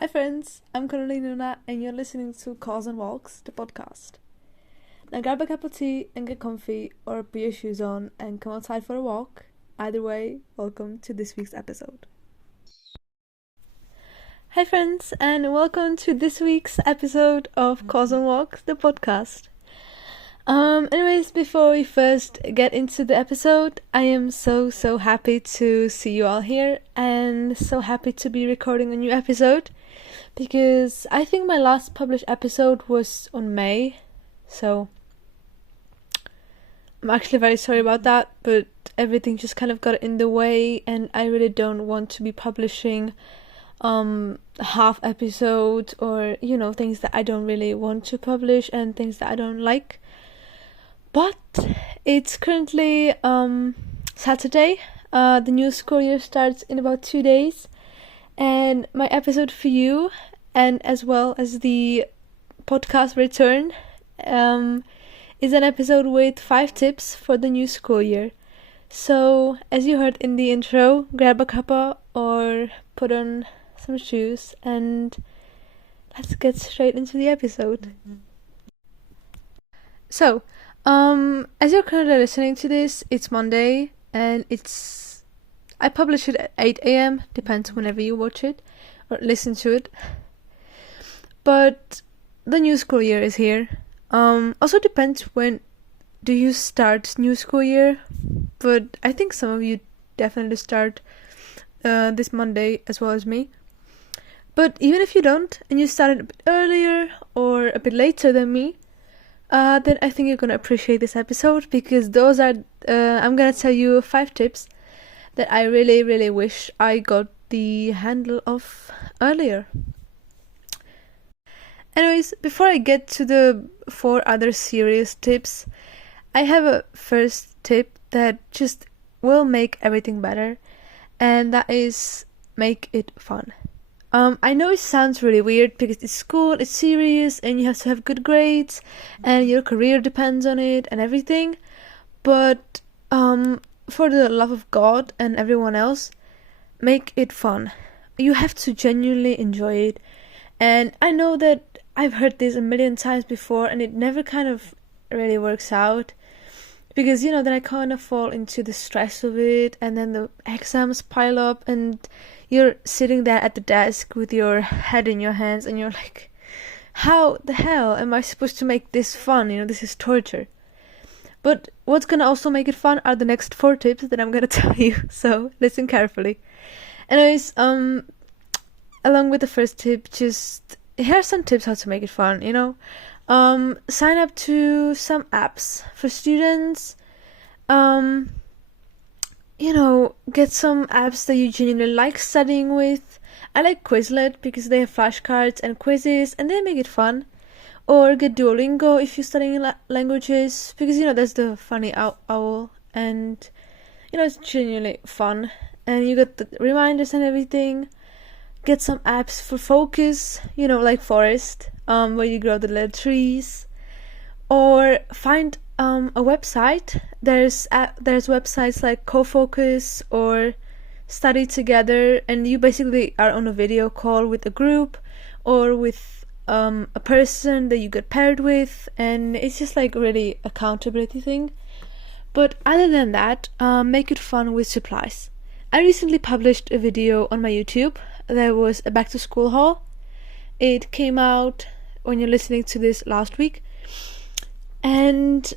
Hi friends, I'm Karoline and you're listening to Calls and Walks, the podcast. Now grab a cup of tea and get comfy or put your shoes on and come outside for a walk. Either way, welcome to this week's episode. Hi friends and welcome to this week's episode of Calls and Walks, the podcast. Anyways, before we first get into the episode, I am so happy to see you all here and so happy to be recording a new episode because I think my last published episode was on May, so I'm actually very sorry about that, but everything just kind of got in the way and I really don't want to be publishing half episodes or things that I don't really want to publish and things that I don't like. But it's currently Saturday. The new school year starts in about 2 days, and my episode for you, and as well as the podcast return, is an episode with 5 tips for the new school year. So, as you heard in the intro, grab a cuppa or put on some shoes, and let's get straight into the episode. So, as you're currently listening to this, it's Monday, and I publish it at 8 a.m, depends whenever you watch it, or listen to it. But the new school year is here. Also depends when do you start new school year, but I think some of you definitely start this Monday as well as me. But even if you don't, and you started a bit earlier or a bit later than me, then I think you're gonna appreciate this episode because those are I'm gonna tell you 5 tips that I really wish I got the handle of earlier. Anyways, before I get to the 4 other serious tips, I have a first tip that just will make everything better, and that is make it fun. I know it sounds really weird because it's school, it's serious, and you have to have good grades, and your career depends on it and everything. But for the love of God and everyone else, make it fun. You have to genuinely enjoy it. And I know that I've heard this a million times before, and it never kind of really works out. Because, then I kind of fall into the stress of it, and then the exams pile up, and you're sitting there at the desk with your head in your hands, and you're like, how the hell am I supposed to make this fun? This is torture. But what's gonna also make it fun are the next 4 tips that I'm gonna tell you, so listen carefully. Anyways, along with the first tip, just here are some tips how to make it fun, sign up to some apps for students. Get some apps that you genuinely like studying with. I like Quizlet because they have flashcards and quizzes and they make it fun. Or get Duolingo if you're studying languages because, there's the funny owl and, it's genuinely fun. And you get the reminders and everything. Get some apps for focus, like Forest, where you grow the little trees. Or find a website. There's websites like Co-Focus or Study Together, and you basically are on a video call with a group or with a person that you get paired with, and it's just like really accountability thing. But other than that, make it fun with supplies. I recently published a video on my YouTube. There was a back to school haul. It came out when you're listening to this last week. And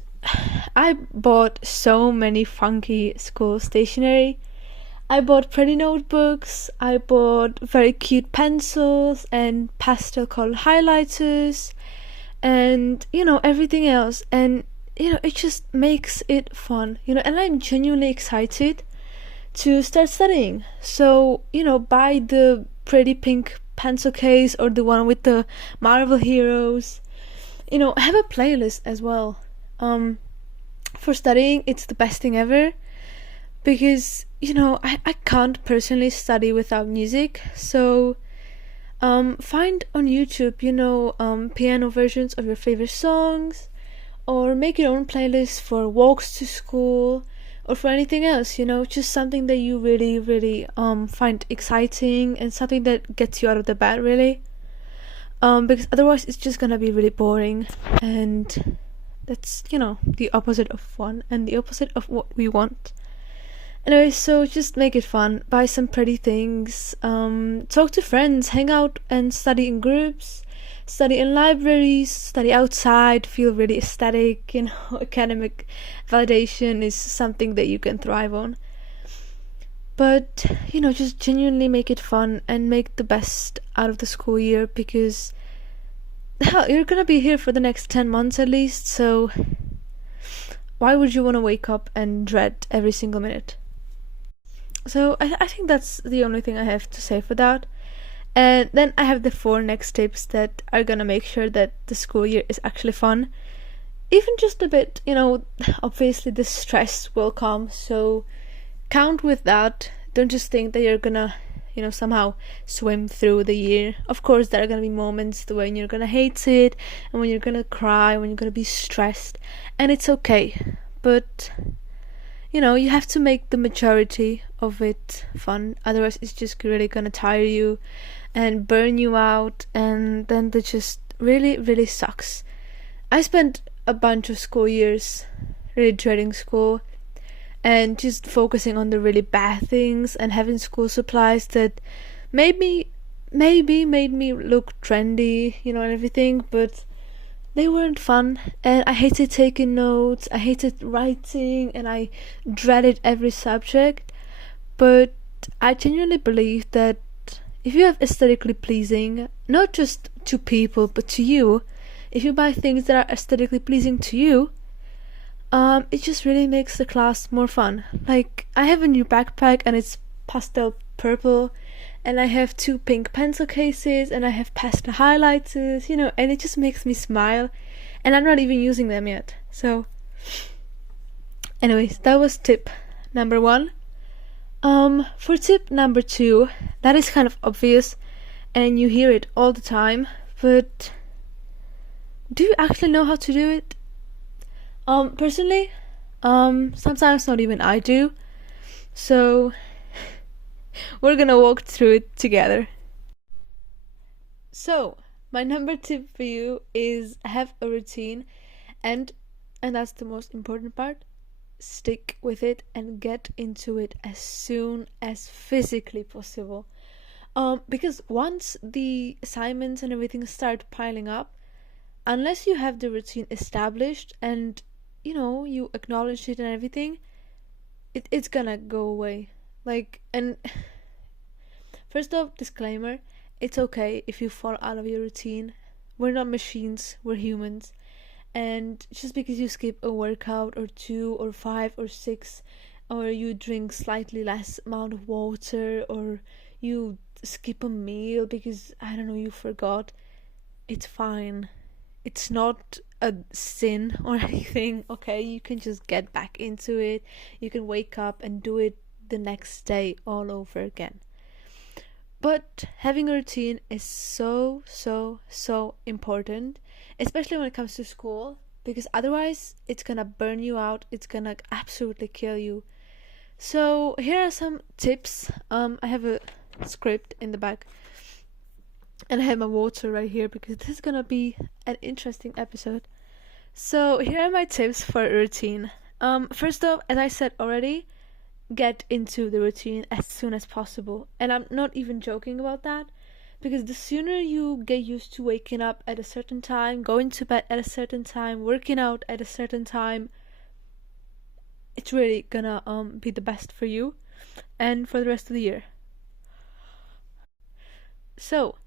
I bought so many funky school stationery. I bought pretty notebooks, I bought very cute pencils and pastel colored highlighters and, everything else. And, it just makes it fun, and I'm genuinely excited to start studying. So, buy the pretty pink pencil case or the one with the Marvel heroes. Have a playlist as well. For studying, it's the best thing ever because, I can't personally study without music. So, find on YouTube, piano versions of your favorite songs, or make your own playlist for walks to school or for anything else, just something that you really, really find exciting and something that gets you out of the bed, really. Because otherwise it's just gonna be really boring, and that's, the opposite of fun and the opposite of what we want. Anyway, so just make it fun, buy some pretty things, talk to friends, hang out and study in groups, study in libraries, study outside, feel really aesthetic, academic validation is something that you can thrive on. But, just genuinely make it fun and make the best out of the school year, because hell, you're gonna be here for the next 10 months at least, so why would you want to wake up and dread every single minute? So I think that's the only thing I have to say for that. And then I have the 4 next tips that are gonna make sure that the school year is actually fun. Even just a bit, obviously the stress will come, so count with that. Don't just think that you're gonna, somehow swim through the year. Of course, there are gonna be moments when you're gonna hate it, and when you're gonna cry, when you're gonna be stressed, and it's okay. But you have to make the majority of it fun, otherwise it's just really gonna tire you and burn you out, and then that just really, really sucks. I spent a bunch of school years really dreading school and just focusing on the really bad things and having school supplies that maybe made me look trendy, and everything, but they weren't fun, and I hated taking notes, I hated writing, and I dreaded every subject. But I genuinely believe that if you have aesthetically pleasing, not just to people but to you, if you buy things that are aesthetically pleasing to you, it just really makes the class more fun. Like, I have a new backpack and it's pastel purple, and I have 2 pink pencil cases, and I have pastel highlighters, and it just makes me smile, and I'm not even using them yet. So anyways, that was tip number 1. For tip number 2, that is kind of obvious and you hear it all the time, but do you actually know how to do it? Personally, sometimes not even I do, so we're gonna walk through it together. So my number tip for you is have a routine, and that's the most important part. Stick with it and get into it as soon as physically possible. Because once the assignments and everything start piling up, unless you have the routine established and you acknowledge it and everything, it's gonna go away. And first off, disclaimer, it's okay if you fall out of your routine. We're not machines, we're humans. And just because you skip a workout or 2 or 5 or 6, or you drink slightly less amount of water, or you skip a meal because, I don't know, you forgot, it's fine. It's not a sin or anything, okay? You can just get back into it. You can wake up and do it the next day all over again. But having a routine is so, so, so important, especially when it comes to school, because otherwise it's gonna burn you out, it's gonna absolutely kill you. So here are some tips. I have a script in the back, and I have my water right here because this is gonna be an interesting episode. So here are my tips for a routine. First off, as I said already, get into the routine as soon as possible. And I'm not even joking about that, because the sooner you get used to waking up at a certain time, going to bed at a certain time, working out at a certain time, it's really gonna be the best for you and for the rest of the year. So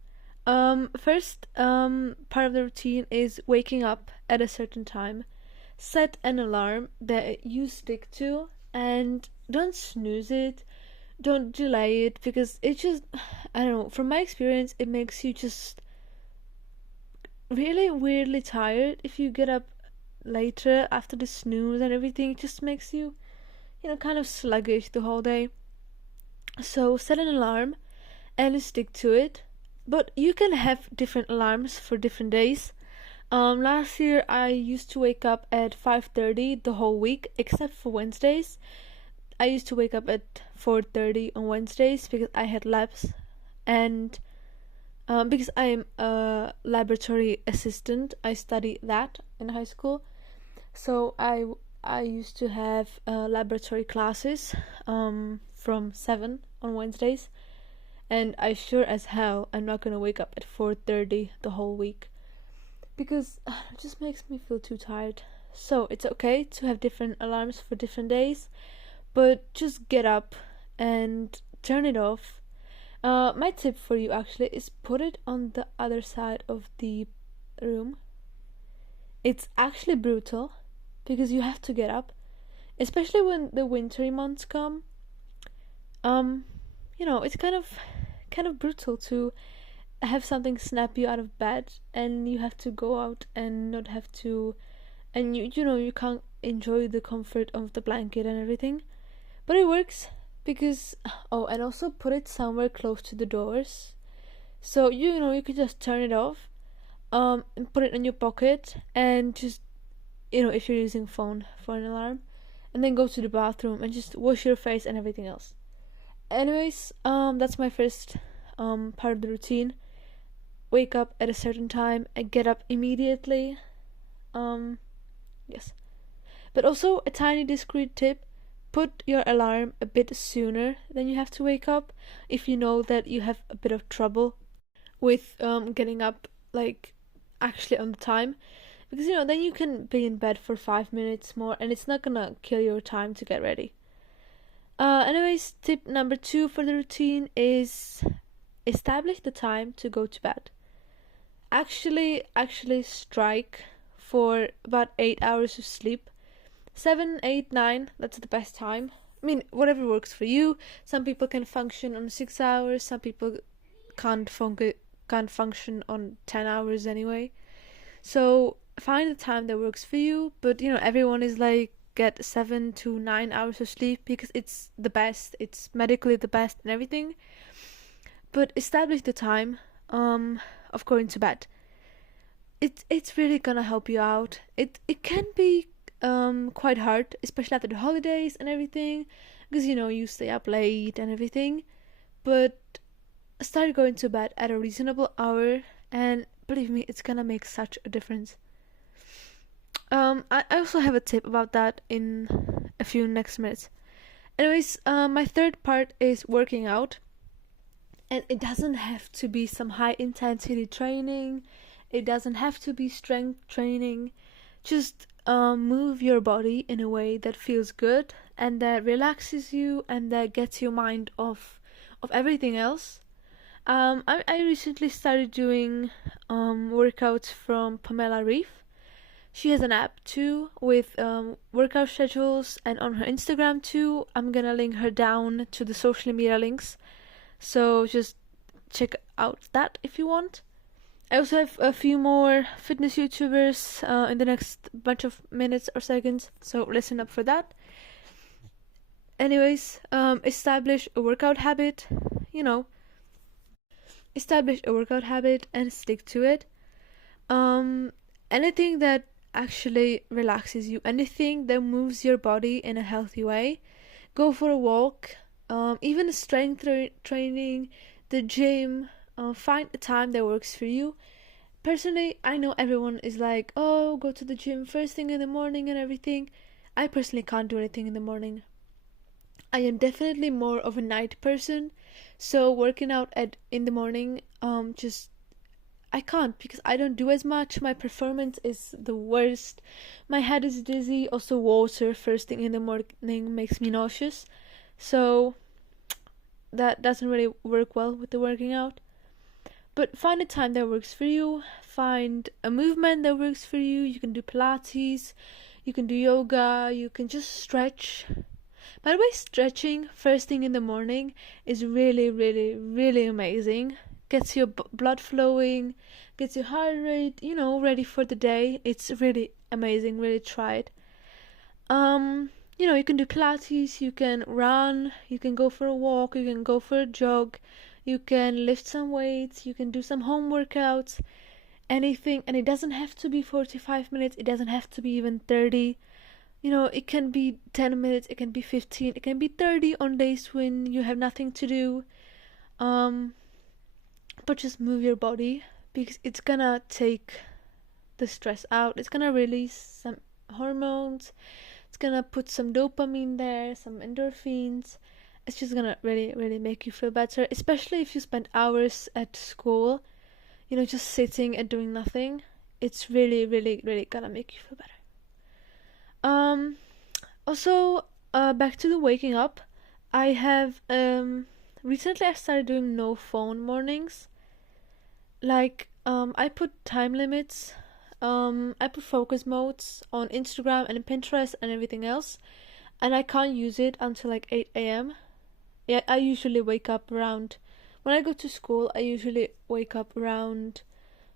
first part of the routine is waking up at a certain time. Set an alarm that you stick to, and don't snooze it, don't delay it, because it just, I don't know, from my experience, it makes you just really weirdly tired if you get up later after the snooze and everything. It just makes you, kind of sluggish the whole day. So set an alarm and stick to it, but you can have different alarms for different days. Last year I used to wake up at 5:30 the whole week, except for Wednesdays. I used to wake up at 4:30 on Wednesdays because I had labs, and because I am a laboratory assistant, I study that in high school. So I used to have laboratory classes from 7 on Wednesdays, and I sure as hell I'm not gonna wake up at 4:30 the whole week because it just makes me feel too tired. So it's okay to have different alarms for different days, but just get up and turn it off. My tip for you actually is put it on the other side of the room. It's actually brutal because you have to get up, especially when the wintry months come. It's kind of brutal to have something snap you out of bed and you have to go out and not have to, and you can't enjoy the comfort of the blanket and everything. But it works because and also put it somewhere close to the doors, so you could just turn it off, and put it in your pocket, and just if you're using phone for an alarm, and then go to the bathroom and just wash your face and everything else. Anyways, that's my first part of the routine. Wake up at a certain time and get up immediately. Yes, but also a tiny discreet tip: put your alarm a bit sooner than you have to wake up if you know that you have a bit of trouble with getting up, like, actually on the time, because then you can be in bed for 5 minutes more and it's not gonna kill your time to get ready. Anyways, tip number 2 for the routine is establish the time to go to bed. Actually strike for about 8 hours of sleep. 7, 8, 9, that's the best time. I mean, whatever works for you. Some people can function on 6 hours, some people can't function on 10 hours anyway. So find the time that works for you, but everyone is like, get 7 to 9 hours of sleep because it's the best, it's medically the best and everything. But establish the time of going to bed. It's really gonna help you out. It can be quite hard, especially after the holidays and everything, because you stay up late and everything. But start going to bed at a reasonable hour, and believe me, it's gonna make such a difference. I also have a tip about that in a few next minutes. Anyways, my third part is working out, and it doesn't have to be some high intensity training. It doesn't have to be strength training. Just move your body in a way that feels good and that relaxes you and that gets your mind off of everything else. I recently started doing workouts from Pamela Reif. She has an app too with workout schedules, and on her Instagram too. I'm gonna link her down to the social media links, so just check out that if you want. I also have a few more fitness YouTubers in the next bunch of minutes or seconds, so listen up for that. Anyways, establish a workout habit, establish a workout habit and stick to it. Anything that actually relaxes you, anything that moves your body in a healthy way. Go for a walk, even strength training, the gym. Find a time that works for you. Personally, I know everyone is like, oh, go to the gym first thing in the morning and everything. I personally can't do anything in the morning. I am definitely more of a night person, so working out in the morning, I can't because I don't do as much. My performance is the worst. My head is dizzy. Also, water first thing in the morning makes me nauseous. So that doesn't really work well with the working out. But find a time that works for you. Find a movement that works for you. You can do Pilates. You can do yoga. You can just stretch. By the way, stretching first thing in the morning is really, really, really amazing. Gets your blood flowing, gets your heart rate, ready for the day. It's really amazing. Really try it. You can do Pilates, you can run, you can go for a walk, you can go for a jog, you can lift some weights, you can do some home workouts. anything, and it doesn't have to be 45 minutes, it doesn't have to be even 30. It can be 10 minutes, it can be 15, it can be 30 on days when you have nothing to do. But just move your body, because it's gonna take the stress out, it's gonna release some hormones, it's gonna put some dopamine there, some endorphins. It's just gonna really, really make you feel better, especially if you spend hours at school, just sitting and doing nothing. It's really, really, really gonna make you feel better. Also, back to the waking up. I have recently I started doing no phone mornings. Like, I put time limits. I put focus modes on Instagram and Pinterest and everything else, and I can't use it until like 8 a.m. Yeah, I usually wake up around, when I go to school, I usually wake up around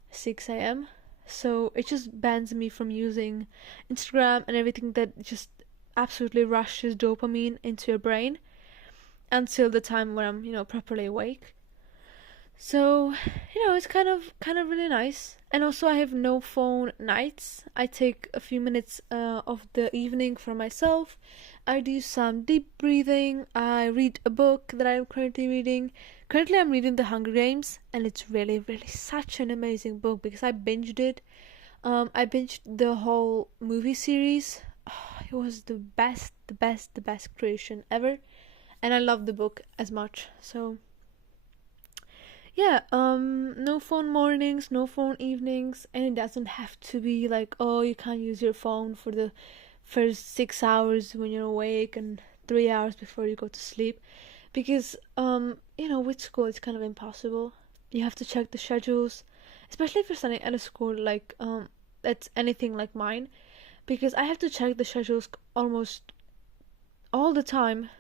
6 a.m. So it just bans me from using Instagram and everything that just absolutely rushes dopamine into your brain until the time when I'm, properly awake. So, it's kind of really nice. And also I have no phone nights. I take a few minutes of the evening for myself. I do some deep breathing. I read a book that I'm currently reading. Currently I'm reading The Hunger Games, and it's really, really such an amazing book because I binged it. I binged the whole movie series. Oh, it was the best creation ever. And I love the book as much. So yeah, no phone mornings, no phone evenings, and it doesn't have to be like, oh, you can't use your phone for the first 6 hours when you're awake and 3 hours before you go to sleep, because with school it's kind of impossible. You have to check the schedules, especially if you're studying at a school like that's anything like mine, because I have to check the schedules almost all the time.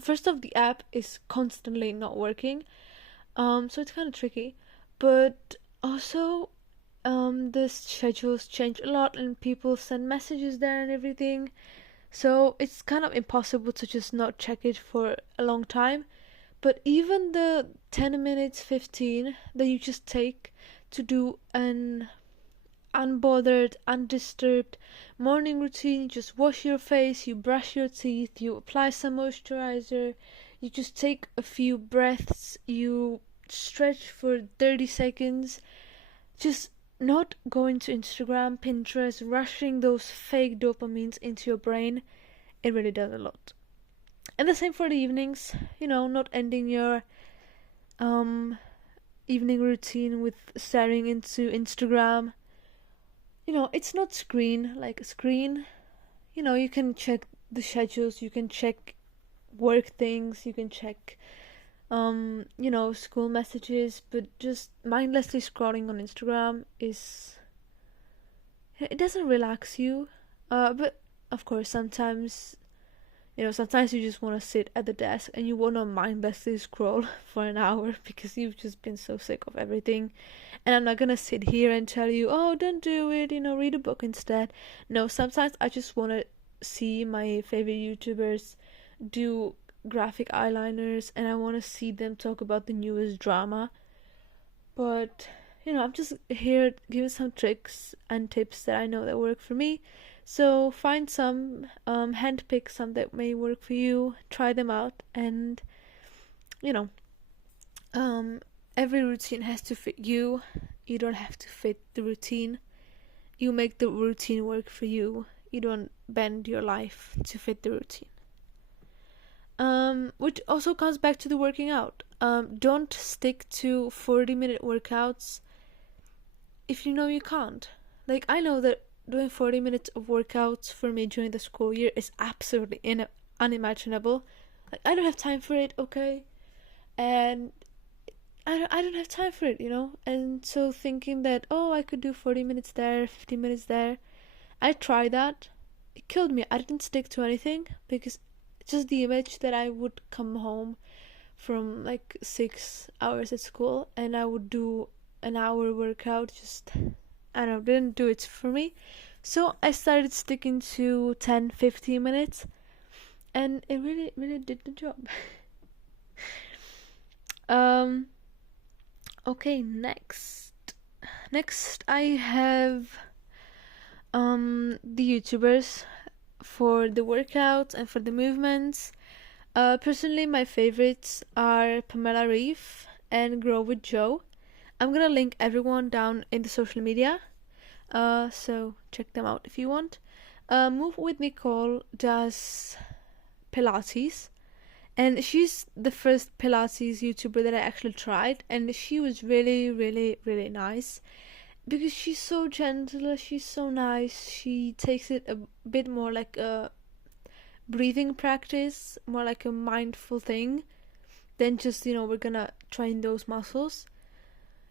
First off, the app is constantly not working. So it's kind of tricky, but also, the schedules change a lot and people send messages there and everything. So it's kind of impossible to just not check it for a long time. But even the 10 minutes, 15 that you just take to do an unbothered, undisturbed morning routine, you just wash your face, you brush your teeth, you apply some moisturizer, you just take a few breaths, you stretch for 30 seconds, just not going to Instagram, Pinterest, rushing those fake dopamines into your brain. It really does a lot. And the same for the evenings, not ending your evening routine with staring into Instagram. It's not like a screen. You can check the schedules, you can check work things, you can check school messages, but just mindlessly scrolling on Instagram it doesn't relax you. But of course, sometimes you just want to sit at the desk and you want to mindlessly scroll for an hour because you've just been so sick of everything. And I'm not gonna sit here and tell you, oh, don't do it, read a book instead. No, sometimes I just want to see my favorite YouTubers do graphic eyeliners, and I want to see them talk about the newest drama. But I'm just here giving some tricks and tips that I know that work for me. So find some, handpick some that may work for you, try them out, and every routine has to fit you. You don't have to fit the routine. You make the routine work for you. You don't bend your life to fit the routine. Which also comes back to the working out. Don't stick to 40-minute workouts if you know you can't. Like, I know that doing 40 minutes of workouts for me during the school year is absolutely unimaginable. Like, I don't have time for it, okay? And I don't have time for it, And so thinking that, oh, I could do 40 minutes there, 50 minutes there. I tried that. It killed me. I didn't stick to anything because just the image that I would come home from like 6 hours at school and I would do an hour workout, just, I don't know, didn't do it for me. So I started sticking to 10-15 minutes, and it really, really did the job. Okay, next. next I have the YouTubers for the workouts and for the movements. Personally, my favorites are Pamela Reif and Grow with Joe. I'm gonna link everyone down in the social media, so check them out if you want. Move with Nicole does Pilates, and she's the first Pilates YouTuber that I actually tried, and she was really, really, really nice because she's so gentle, she's so nice. She takes it a bit more like a breathing practice, more like a mindful thing than just, we're gonna train those muscles.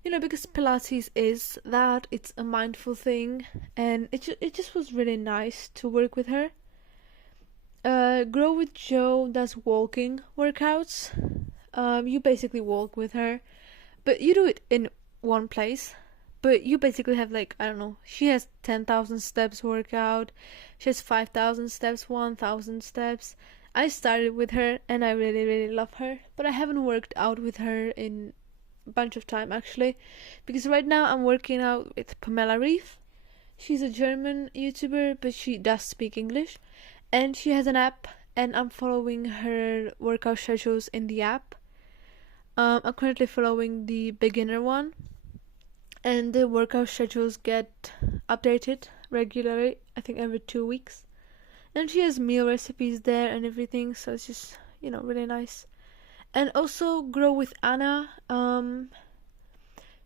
Because Pilates is that, it's a mindful thing, and it just was really nice to work with her. Grow with Joe does walking workouts. You basically walk with her, but you do it in one place. But you basically have, like, I don't know, she has 10,000 steps workout, she has 5,000 steps, 1,000 steps. I started with her and I really, really love her, but I haven't worked out with her in a bunch of time actually, because right now I'm working out with Pamela Reif. She's a German YouTuber, but she does speak English, and she has an app, and I'm following her workout schedules in the app. I'm currently following the beginner one, and the workout schedules get updated regularly, I think every 2 weeks. And she has meal recipes there and everything, so it's just, really nice. And also Grow with Anna.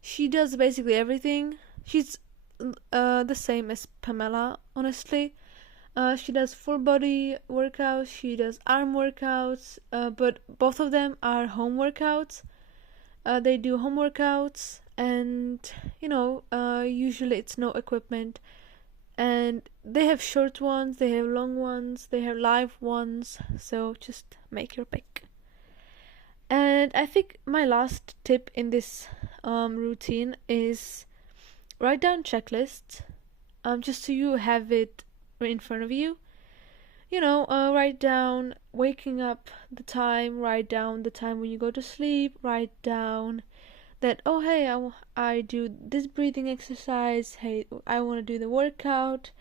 She does basically everything. She's the same as Pamela, honestly. She does full body workouts, she does arm workouts, but both of them are home workouts. They do home workouts, and usually it's no equipment, and they have short ones, they have long ones, they have live ones, so just make your pick. And I think my last tip in this routine is write down checklists, just so you have it in front of you. Write down waking up the time, write down the time when you go to sleep, write down that, oh hey, I do this breathing exercise, hey, I want to do the workout,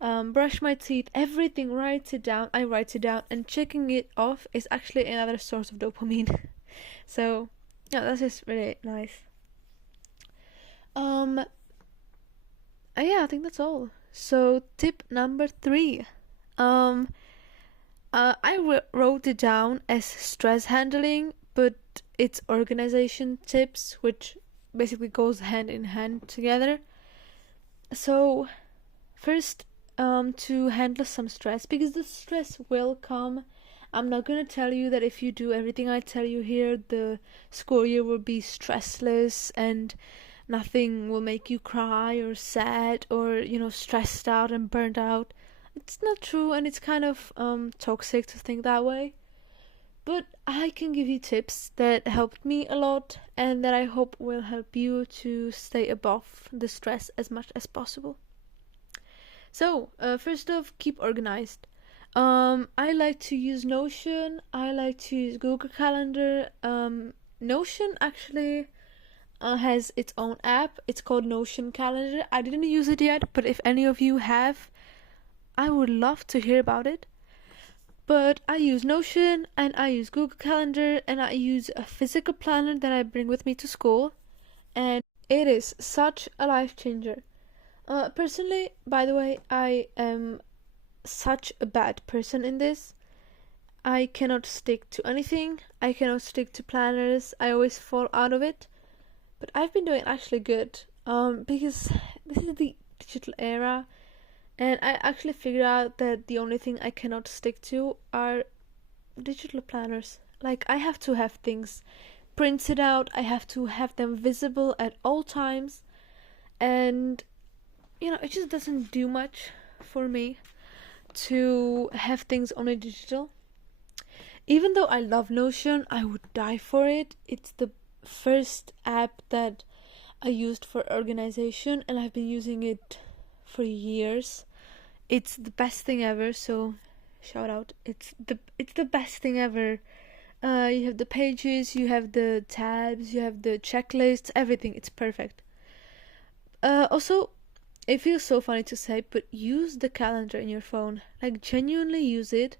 brush my teeth, everything, write it down. I write it down, and checking it off is actually another source of dopamine. So yeah, that's just really nice. Yeah, I think that's all. So tip number 3. I wrote it down as stress handling, but it's organization tips, which basically goes hand in hand together. So first, to handle some stress, because the stress will come. I'm not gonna tell you that if you do everything I tell you here, the school year will be stressless and nothing will make you cry or sad or stressed out and burned out. It's not true, and it's kind of toxic to think that way. But I can give you tips that helped me a lot and that I hope will help you to stay above the stress as much as possible. So, first off, keep organized. I like to use Notion. I like to use Google Calendar. Notion actually has its own app. It's called Notion Calendar. I didn't use it yet, but if any of you have, I would love to hear about it. But I use Notion, and I use Google Calendar, and I use a physical planner that I bring with me to school, and it is such a life changer. Personally, by the way, I am such a bad person in this. I cannot stick to anything. I cannot stick to planners. I always fall out of it. But I've been doing actually good, because this is the digital era, and I actually figured out that the only thing I cannot stick to are digital planners. Like, I have to have things printed out, I have to have them visible at all times, and it just doesn't do much for me to have things only digital. Even though I love Notion, I would die for it. It's the first app that I used for organization, and I've been using it for years. It's the best thing ever, so shout out. It's the best thing ever. You have the pages, you have the tabs, you have the checklists, everything. It's perfect. Also, it feels so funny to say, but use the calendar in your phone. Like, genuinely use it.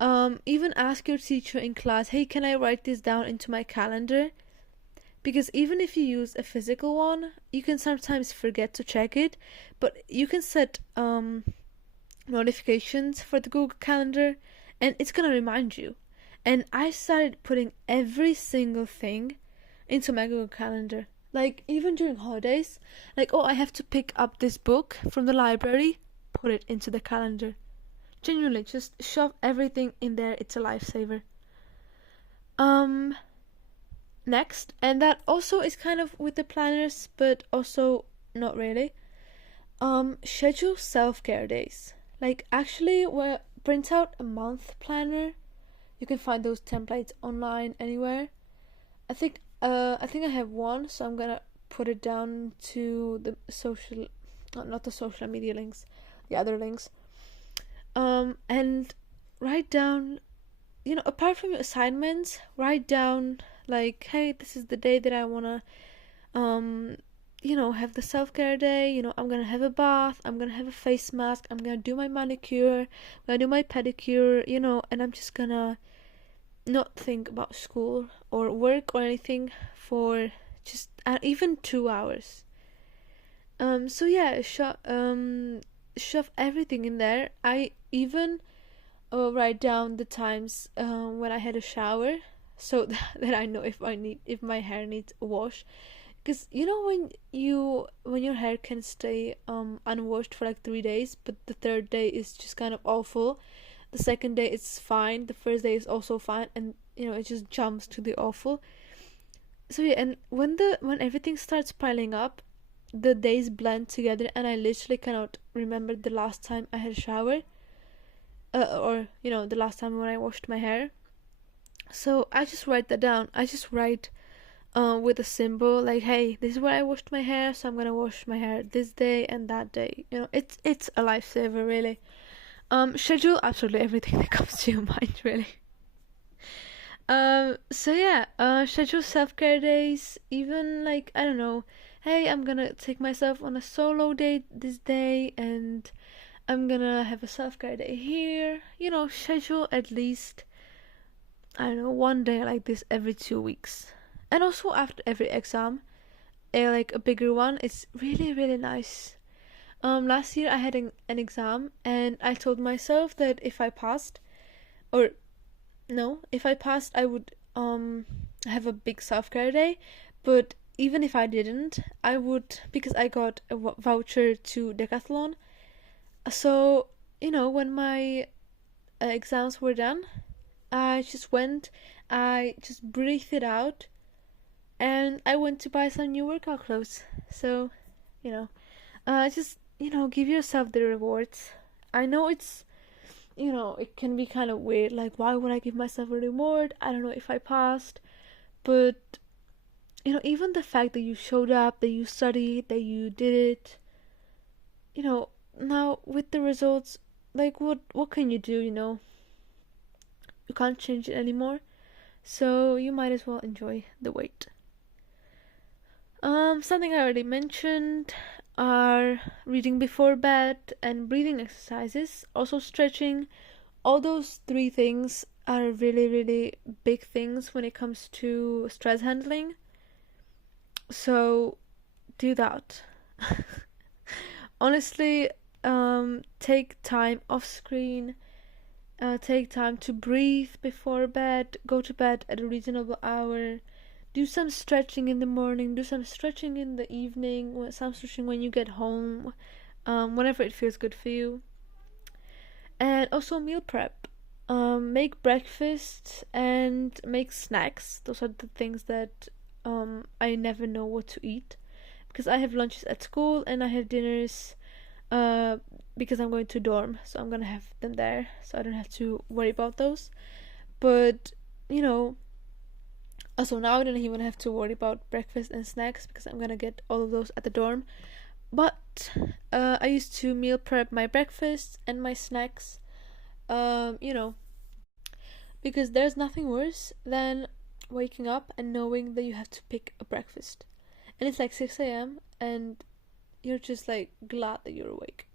Even ask your teacher in class, hey, can I write this down into my calendar? Because even if you use a physical one, you can sometimes forget to check it, but you can set notifications for the Google Calendar and it's gonna remind you. And I started putting every single thing into my Google Calendar. Like, even during holidays, like, oh, I have to pick up this book from the library, put it into the calendar. Genuinely, just shove everything in there, it's a lifesaver. Next, and that also is kind of with the planners, but also not really. Schedule self-care days. Like, actually, print out a month planner. You can find those templates online anywhere. I think I have one, so I'm gonna put it down to the social, not the social media links, the other links. And write down, apart from your assignments, write down like, hey, this is the day that I wanna, have the self-care day. I'm gonna have a bath, I'm gonna have a face mask, I'm gonna do my manicure, I'm gonna do my pedicure, and I'm just gonna not think about school or work or anything for just even 2 hours. So yeah, shove everything in there. I even write down the times when I had a shower, so that I know if my hair needs a wash. Because when your hair can stay unwashed for like 3 days, but the third day is just kind of awful. The second day it's fine. The first day is also fine, and it just jumps to the awful. So yeah, and when everything starts piling up, the days blend together, and I literally cannot remember the last time I had a shower, or the last time when I washed my hair. So I just write that down. I just write with a symbol like, hey, this is where I washed my hair, so I'm gonna wash my hair this day and that day. It's a lifesaver, really. Schedule absolutely everything that comes to your mind, really. So yeah, schedule self-care days, even like, I don't know, hey, I'm gonna take myself on a solo date this day, and I'm gonna have a self-care day here. Schedule at least, I don't know, one day like this every 2 weeks. And also after every exam, like a bigger one, it's really, really nice. Last year I had an exam, and I told myself that if I passed, or no, if I passed, I would have a big self-care day. But even if I didn't, I would, because I got a voucher to Decathlon. So when my exams were done, I just breathed it out, and I went to buy some new workout clothes. So just give yourself the rewards. I know it's it can be kind of weird, like, why would I give myself a reward? I don't know if I passed. But even the fact that you showed up, that you studied, that you did it, now with the results, like, what can you do? You can't change it anymore, so you might as well enjoy the wait. Something I already mentioned are reading before bed and breathing exercises, also stretching. All those 3 things are really, really big things when it comes to stress handling. So do that. Honestly, take time off screen. Take time to breathe before bed. Go to bed at a reasonable hour. Do some stretching in the morning, do some stretching in the evening, some stretching when you get home, whenever it feels good for you. And also meal prep. Make breakfast and make snacks. Those are the things that I never know what to eat, because I have lunches at school and I have dinners because I'm going to dorm, so I'm gonna have them there, so I don't have to worry about those. But also now I don't even have to worry about breakfast and snacks, because I'm gonna get all of those at the dorm. But I used to meal prep my breakfast and my snacks, because there's nothing worse than waking up and knowing that you have to pick a breakfast, and it's like 6 a.m. and you're just like glad that you're awake.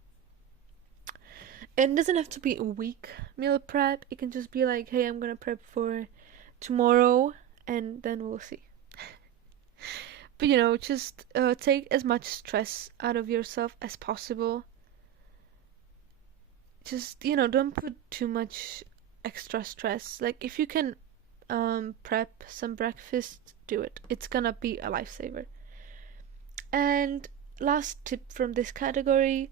It doesn't have to be a week meal prep. It can just be like, hey, I'm gonna prep for tomorrow, and then we'll see. But just take as much stress out of yourself as possible. Just don't put too much extra stress. Like if you can prep some breakfast, do it. It's gonna be a lifesaver. And last tip from this category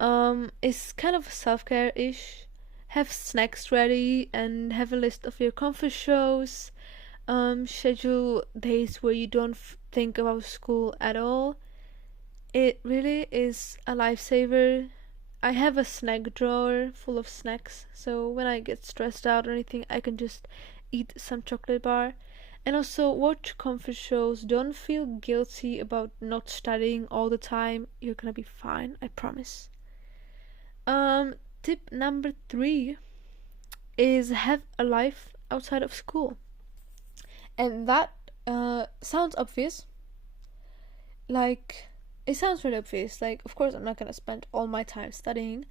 is kind of self-care-ish. Have snacks ready and have a list of your comfort shows. Schedule days where you don't think about school at all. It really is a lifesaver. I have a snack drawer full of snacks, so when I get stressed out or anything, I can just eat some chocolate bar. And also watch comfort shows. Don't feel guilty about not studying all the time. You're gonna be fine, I promise. Tip number 3 is have a life outside of school. And that sounds obvious. Like, it sounds really obvious. Like, of course I'm not gonna spend all my time studying.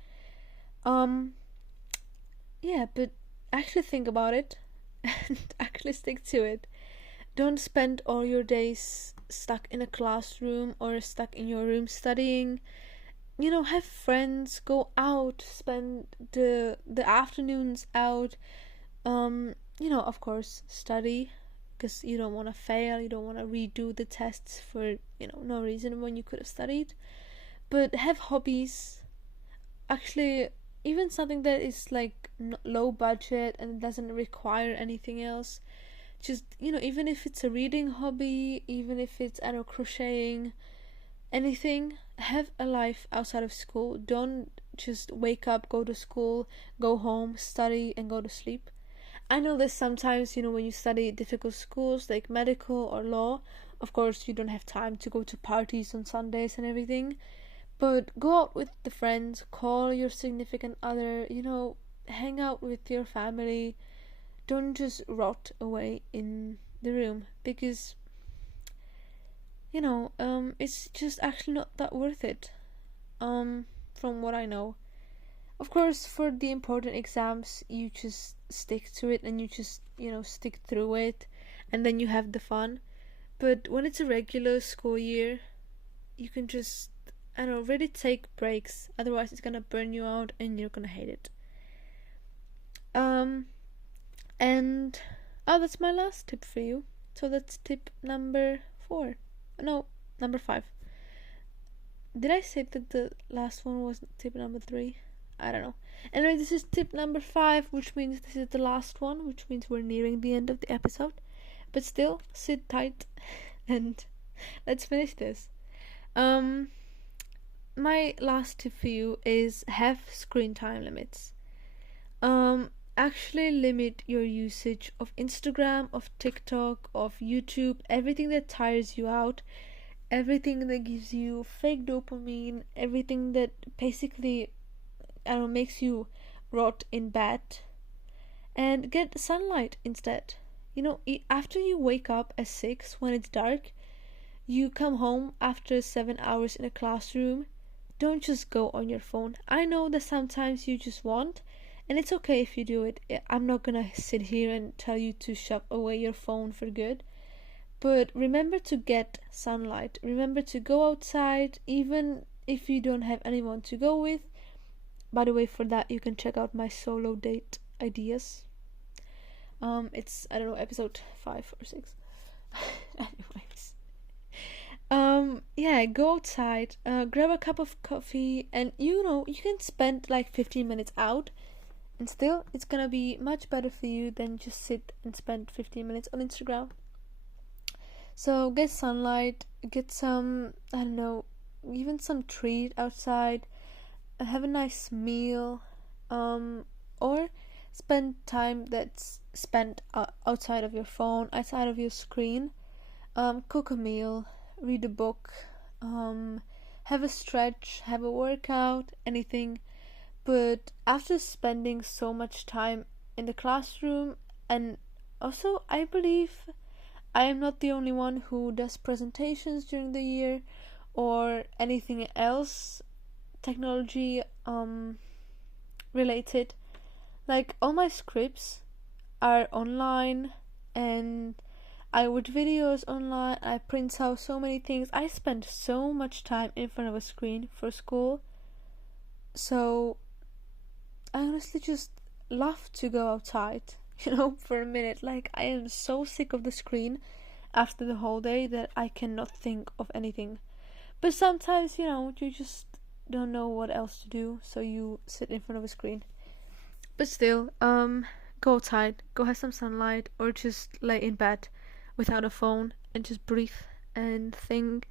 Yeah, but actually think about it and actually stick to it. Don't spend all your days stuck in a classroom or stuck in your room studying. Have friends, go out, spend the afternoons out. Of course, study, because you don't want to fail, you don't want to redo the tests for, no reason when you could have studied. But have hobbies. Actually, even something that is like low budget and doesn't require anything else. Just, even if it's a reading hobby, even if it's, crocheting, anything, have a life outside of school. Don't just wake up, go to school, go home, study, and go to sleep. I know that sometimes, when you study difficult schools like medical or law, of course you don't have time to go to parties on Sundays and everything, but go out with the friends, call your significant other, hang out with your family. Don't just rot away in the room, because it's just actually not that worth it, from what I know. Of course, for the important exams, you just stick to it and you just, stick through it, and then you have the fun. But when it's a regular school year, you can just, really take breaks. Otherwise, it's gonna burn you out and you're gonna hate it. And that's my last tip for you. So that's tip number 4. No, number 5. Did I say that the last one was tip number 3? I don't know. Anyway, this is tip number 5, which means this is the last one, which means we're nearing the end of the episode. But still, sit tight and let's finish this. My last tip for you is have screen time limits. Actually limit your usage of Instagram, of TikTok, of YouTube, everything that tires you out, everything that gives you fake dopamine, everything that basically, makes you rot in bed, and get sunlight instead. After you wake up at 6 when it's dark, you come home after 7 hours in a classroom, don't just go on your phone. I know that sometimes you just want, and it's okay if you do it. I'm not gonna sit here and tell you to shove away your phone for good. But remember to get sunlight. Remember to go outside, even if you don't have anyone to go with. By the way, for that, you can check out my solo date ideas. It's, I don't know, episode 5 or 6. Anyways. Yeah, go outside, grab a cup of coffee, and you can spend like 15 minutes out, and still it's gonna be much better for you than just sit and spend 15 minutes on Instagram. So get sunlight, get some, I don't know, even some treat outside, have a nice meal, or spend time that's spent outside of your phone, outside of your screen. Cook a meal, read a book, have a stretch, have a workout, anything. But after spending so much time in the classroom, and also I believe I am not the only one who does presentations during the year, or anything else technology related. Like all my scripts are online, and I watch videos online, I print out so many things. I spend so much time in front of a screen for school. So I honestly just love to go outside, for a minute. Like, I am so sick of the screen after the whole day that I cannot think of anything. But sometimes, you just don't know what else to do, so you sit in front of a screen. But still, go outside, go have some sunlight, or just lay in bed without a phone and just breathe and think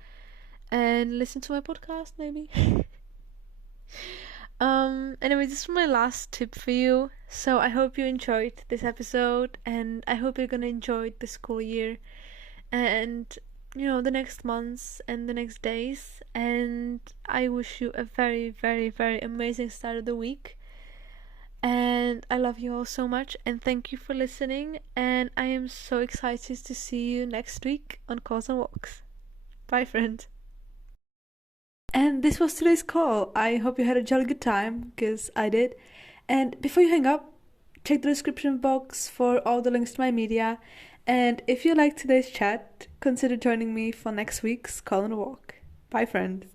and listen to my podcast, maybe. Anyway, this is my last tip for you. So I hope you enjoyed this episode, and I hope you're gonna enjoy the school year and the next months and the next days. And I wish you a very, very, very amazing start of the week. And I love you all so much, and thank you for listening. And I am so excited to see you next week on Calls and Walks. Bye, friend. And this was today's call. I hope you had a jolly good time, because I did. And before you hang up, check the description box for all the links to my media. And if you liked today's chat, consider joining me for next week's Call and Walk. Bye, friend.